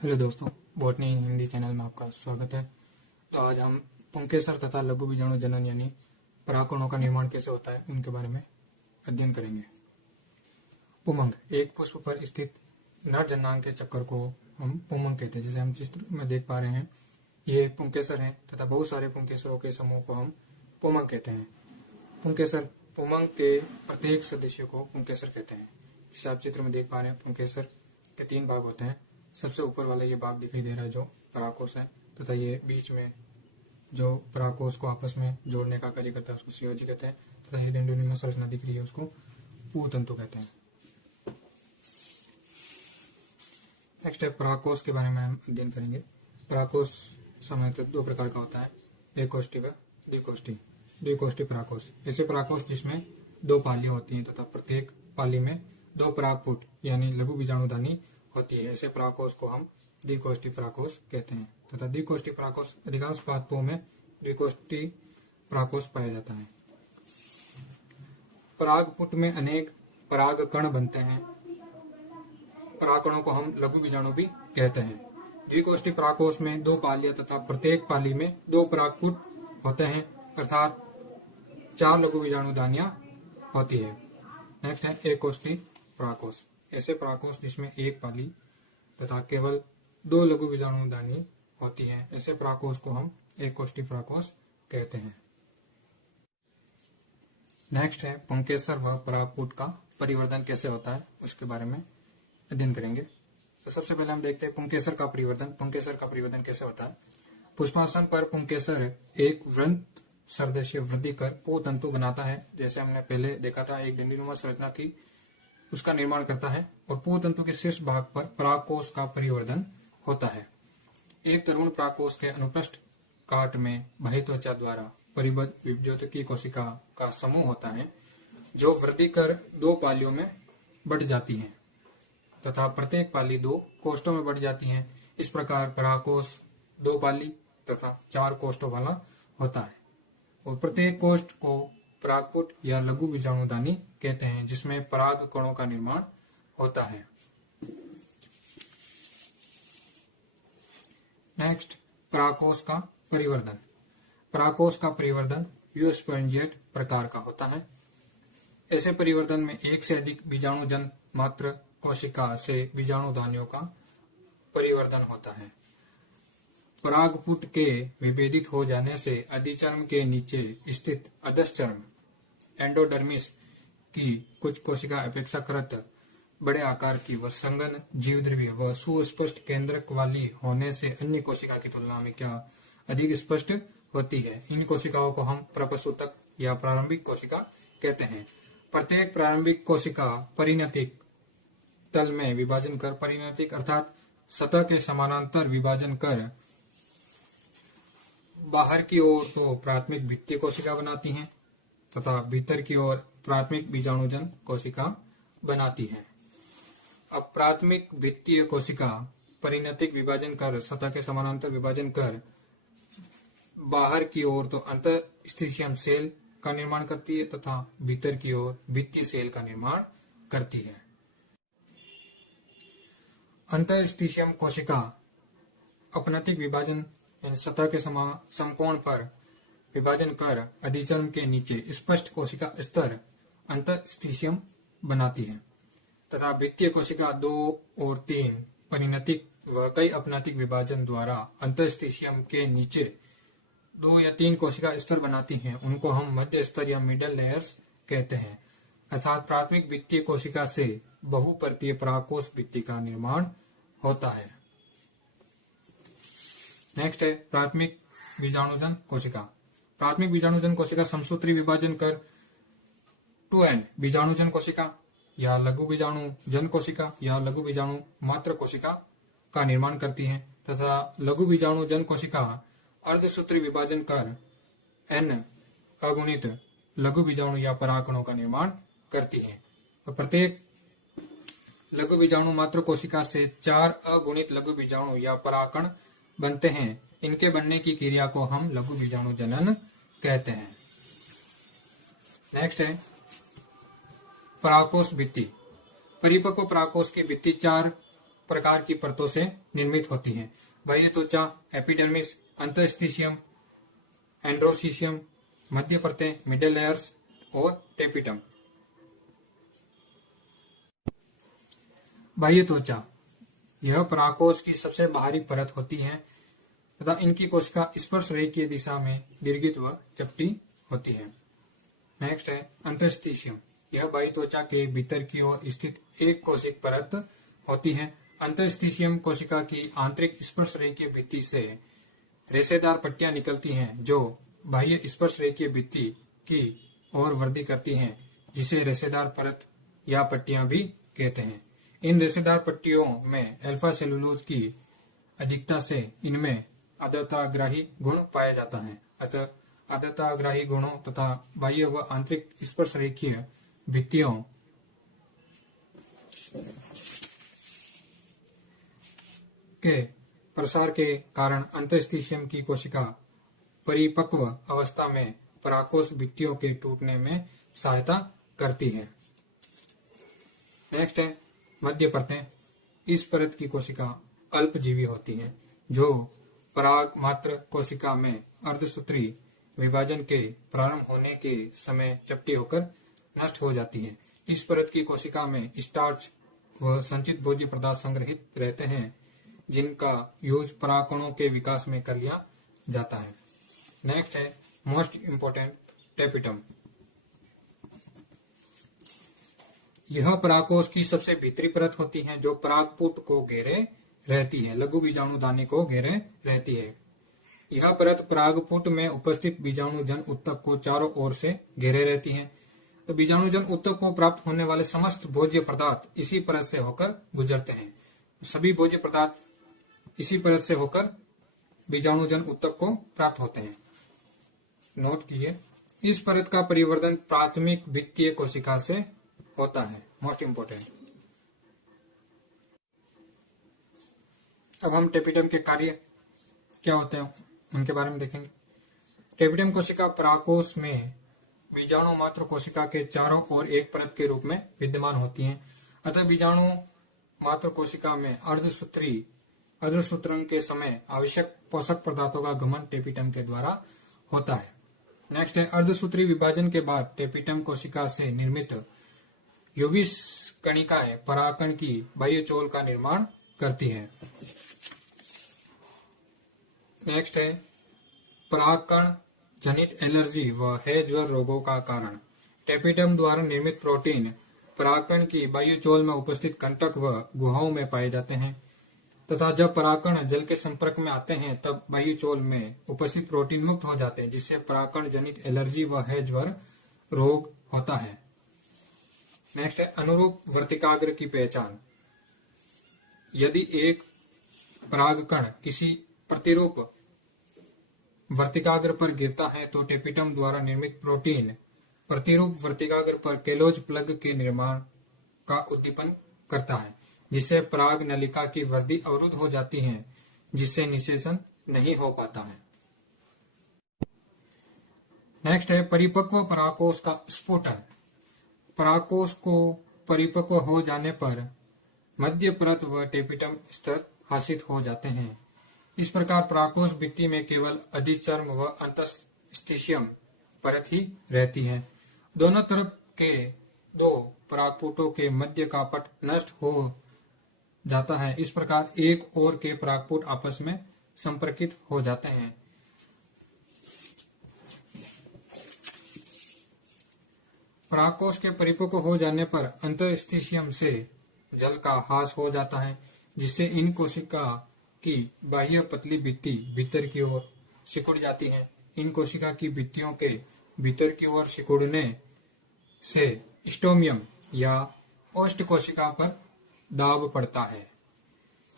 Hello दोस्तों, botany इन Hindi channel में आपका स्वागत है। तो आज हम पुंकेसर तथा लघु बीजाणु जनन यानी परागकणों का निर्माण कैसे होता है उनके बारे में अध्ययन करेंगे। पुमंग एक पुष्प पर स्थित नर जनांग के चक्कर को हम पुमंग कहते हैं। जैसे हम चित्र में देख पा रहे हैं, ये एक पुंकेसर है तथा बहुत सारे पुंकेसरों के समूह को हम पुमंग कहते हैं। पुंकेसर पुमंग के प्रत्येक सदस्य को पुंकेसर कहते हैं। जैसे आप चित्र में देख पा रहे हैं, पुंकेसर के 3 भाग होते हैं। सबसे ऊपर वाला ये भाग दिखाई दे रहा है जो परागकोश है, तथा ये बीच में जो परागकोश को आपस में जोड़ने का कार्य करता है उसको संयोजी कहते हैं, तथा ये डेंड्रोनियम संरचना दिख रही है उसको पूतंतु कहते हैं। नेक्स्ट है परागकोश के बारे में हम अध्ययन करेंगे। परागकोश सामान्यतः 2 प्रकार का होता है, एकोष्ठी व द्विकोष्ठी। द्विकोष्ठी परागकोश ऐसे परागकोश जिसमें 2 पालियां होती हैं तथा प्रत्येक पाली में 2 परागपुट यानी लघु बीजाणुदानी होती है। ऐसे परागकोश को हम द्विकोष्ठी परागकोश कहते हैं, तथा द्विकोष्ठी परागकोश अधिकांश पादपों में द्विकोष्ठी परागकोश पाया जाता है। परागपुट में अनेक परागकण बनते हैं। परागकणों को हम लघु बीजाणु भी कहते हैं। द्विकोष्ठी परागकोश में 2 पालियां तथा प्रत्येक पाली में 2 परागपुट होते हैं, अर्थात 4 लघु बीजाणुदानियां होती है। नेक्स्ट है एकोष्ठी परागकोश ऐसे परागकोश जिसमें 1 पाली तथा केवल 2 लघु बीजाणुदानी होती है। ऐसे परागकोश को हम एकोष्ठी परागकोश कहते हैं। नेक्स्ट है पुंकेसर व परागपुट का परिवर्धन कैसे होता है उसके बारे में अध्ययन करेंगे। तो सबसे पहले हम देखते हैं पुंकेसर का परिवर्धन। पुंकेसर का परिवर्धन कैसे होता है। पुष्पासन पर पुंकेसर एक वृंत सदस्य वृद्धि कर पूतंतु बनाता है। जैसे हमने पहले देखा था, एक डंडीनुमा संरचना थी, उसका निर्माण करता है और पूतंतु के शीर्ष भाग पर परागकोश का परिवर्धन होता है। एक तरुण परागकोश के अनुपृष्ठ काट में बाह्य त्वचा द्वारा परिबद्ध विभज्योतकी कोशिका का समूह होता है, जो वृद्धि कर 2 पालियों में बढ़ जाती है तथा प्रत्येक पाली 2 कोष्ठों में बढ़ जाती है। इस प्रकार परागकोश 2 पाली तथा 4 कोष्ठों वाला होता है और प्रत्येक कोष्ठ को परागपुट या लघु बीजाणुदानी कहते हैं, जिसमें पराग कणों का निर्माण होता है। नेक्स्ट, परागकोश का परिवर्धन। परागकोश का परिवर्धन यूस्पोरेंजिएट प्रकार का होता है। ऐसे परिवर्तन में 1 से अधिक बीजाणुजन मात्र कोशिका से बीजाणुदानियों का परिवर्धन होता है। परागपुट के विभेदित हो जाने से अधिचर्म के नीचे स्थित अधश्चर्म एंडोडर्मिस की कुछ कोशिका अपेक्षाकृत बड़े आकार की व संघन जीवद्रव्य व सुस्पष्ट केंद्रक वाली होने से अन्य कोशिका की तुलना में क्या अधिक स्पष्ट होती है। इन कोशिकाओं को हम प्रपसूतक या प्रारंभिक कोशिका कहते हैं। प्रत्येक प्रारंभिक कोशिका परिणतिक तल में विभाजन कर, परिणतिक अर्थात सतह के समानांतर विभाजन कर बाहर की ओर तो प्राथमिक भित्तीय कोशिका बनाती हैं तथा भीतर की ओर प्राथमिक बीजाणुजन कोशिका बनाती है। अब प्राथमिक भित्तीय कोशिका परिणतिक विभाजन कर, सतह के समानांतर विभाजन कर बाहर की ओर तो अंतःस्थिशियम सेल का निर्माण करती है तथा भीतर की ओर भित्तीय सेल का निर्माण करती है। अंतःस्थिशियम कोशिका अपनतिक विभाजन सतह के समकोण पर विभाजन कर अधिचर्म के नीचे स्पष्ट कोशिका स्तर अंतःस्थिशियम बनाती है तथा भित्तीय कोशिका 2 और 3 परिणतिक व कई अपनतिक विभाजन द्वारा अंतःस्थिशियम के नीचे 2 या 3 कोशिका स्तर बनाती हैं। उनको हम मध्य स्तर या मिडल लेयर्स कहते हैं। अर्थात प्राथमिक भित्तीय कोशिका से बहुपर्तीय परागकोश भित्ति का निर्माण होता है। नेक्स्ट है प्राथमिक बीजाणुजन कोशिका। प्राथमिक बीजाणुजन कोशिका समसूत्री विभाजन कर 2N बीजाणुजन कोशिका या लघु बीजाणुजन कोशिका या लघु बीजाणु मात्र कोशिका का निर्माण करती है तथा लघु बीजाणुजन कोशिका अर्धसूत्री विभाजन कर N अगुणित लघु बीजाणु या परागकणों का निर्माण करती है। तो प्रत्येक लघु बीजाणु मात्र कोशिका से 4 अगुणित लघु बीजाणु या परागकण बनते हैं। इनके बनने की क्रिया को हम लघु बीजाणु जनन कहते हैं। नेक्स्ट है परागकोश भित्ति। परिपक्व परागकोश की भित्ति 4 प्रकार की परतों से निर्मित होती हैं। बाह्य त्वचा, एपिडर्मिस, अंतःस्थिशियम, एंड्रोसिशियम, मध्य परतें, मिडल लेयर्स और टेपिटम। बाह्य त्वचा यह पराकोष की सबसे बाहरी परत होती है तथा इनकी कोशिका स्पर्श रेखीय दिशा में दीर्घित व चपटी होती है। नेक्स्ट है अंतःस्थिशियम। यह बाह्य त्वचा के भीतर की ओर स्थित एक कोशिक परत होती है। अंतःस्थिशियम कोशिका की आंतरिक स्पर्श रेखीय भित्ति से रेशेदार पट्टियां निकलती हैं जो बाह्य स्पर्श रेखीय भित्ति की ओर वृद्धि करती हैं, जिसे रेशेदार परत या पट्टियां भी कहते हैं। इन रेशेदार पट्टियों में अल्फा सेलुलोज की अधिकता से इनमें आर्द्रताग्राही गुण पाया जाता है। अतः आर्द्रताग्राही गुणों तथा बाह्य व आंतरिक स्पर्श रेखीय भित्तियों के प्रसार के कारण अंतःस्थिशियम की कोशिका परिपक्व अवस्था में पराकोष भित्तियों के टूटने में सहायता करती है। नेक्स्ट है मध्य परतें। इस परत की कोशिका अल्पजीवी होती है जो पराग मात्र कोशिका में अर्धसूत्री विभाजन के प्रारंभ होने के समय चपटी होकर नष्ट हो जाती है। इस परत की कोशिका में स्टार्च व संचित भोज्य पदार्थ संग्रहित रहते हैं, जिनका यूज परागकणों के विकास में कर लिया जाता है। नेक्स्ट है मोस्ट इंपोर्टेंट टेपिटम। यह परागकोश की सबसे भीतरी परत होती है जो परागपुट को घेरे रहती है, लघु बीजाणु दाने को घेरे रहती है। यह परत परागपुट में उपस्थित बीजाणुजन उत्तक को चारों ओर से घेरे रहती है। तो बीजाणुजन उत्तक को प्राप्त होने वाले समस्त भोज्य पदार्थ इसी परत से होकर गुजरते हैं। सभी भोज्य पदार्थ इसी परत से होकर बीजाणुजन उत्तक को प्राप्त होते हैं। नोट कीजिए, इस परत का परिवर्धन प्राथमिक भित्तीय कोशिका से होता है। Most important. अब हम टेपिटम के कार्य क्या होते हैं उनके बारे में देखेंगे। टेपिटम कोशिका परागकोश में बीजाणु मात्र कोशिका के चारों ओर एक परत के रूप में विद्यमान होती हैं। अतः बीजाणु मात्र कोशिका में अर्धसूत्रण के समय आवश्यक पोषक पदार्थों का गमन टेपिटम के द्वारा होता है। नेक्स्ट है अर्धसूत्री विभाजन के बाद टेपिटम कोशिका से निर्मित युगीस कणिकाएं परागकण की बाह्य चोल का निर्माण करती है। नेक्स्ट है परागकण जनित एलर्जी व है ज्वर रोगों का कारण। टेपिटम द्वारा निर्मित प्रोटीन परागकण की बाह्य चोल में उपस्थित कंटक व गुहाओं में पाए जाते हैं तथा जब परागकण जल के संपर्क में आते हैं तब बाह्य चोल में उपस्थित प्रोटीन मुक्त हो जाते हैं, जिससे परागकण जनित एलर्जी व है ज्वर रोग होता है। नेक्स्ट है अनुरूप वर्तिकाग्र की पहचान। यदि एक परागकण किसी प्रतिरूप वर्तिकाग्र पर गिरता है तो टेपिटम द्वारा निर्मित प्रोटीन प्रतिरूप वर्तिकाग्र पर केलोज प्लग के निर्माण का उद्दीपन करता है, जिससे पराग नलिका की वृद्धि अवरुद्ध हो जाती है, जिससे निषेचन नहीं हो पाता है। नेक्स्ट है परिपक्व परागकोश का स्फुटन। परागकोश को परिपक्व हो जाने पर मध्य परत व टेपिटम स्तर हासिल हो जाते हैं। इस प्रकार परागकोश भित्ति में केवल अधिचर्म व अंतःस्थिशियम परत ही रहती है। दोनों तरफ के दो परागपुटों के मध्य का पट नष्ट हो जाता है। इस प्रकार एक ओर के परागपुट आपस में संपर्कित हो जाते हैं। परागकोश के परिपक्व हो जाने पर अंतःस्थिशियम से जल का ह्रास हो जाता है, जिससे इन कोशिका की बाह्य पतली भित्ति भीतर की ओर सिकुड़ जाती है। इन कोशिका की भित्तियों के भीतर की ओर सिकुड़ने से स्टोमियम या ओष्ठ कोशिका पर दाब पड़ता है,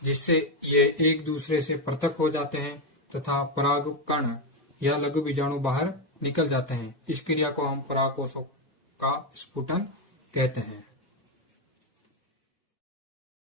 जिससे ये एक दूसरे से पृथक हो जाते हैं तथा परागकण या लघु बीजाणु बाहर निकल जाते हैं। इस क्रिया को हम परागकोशों का स्फुटन कहते हैं।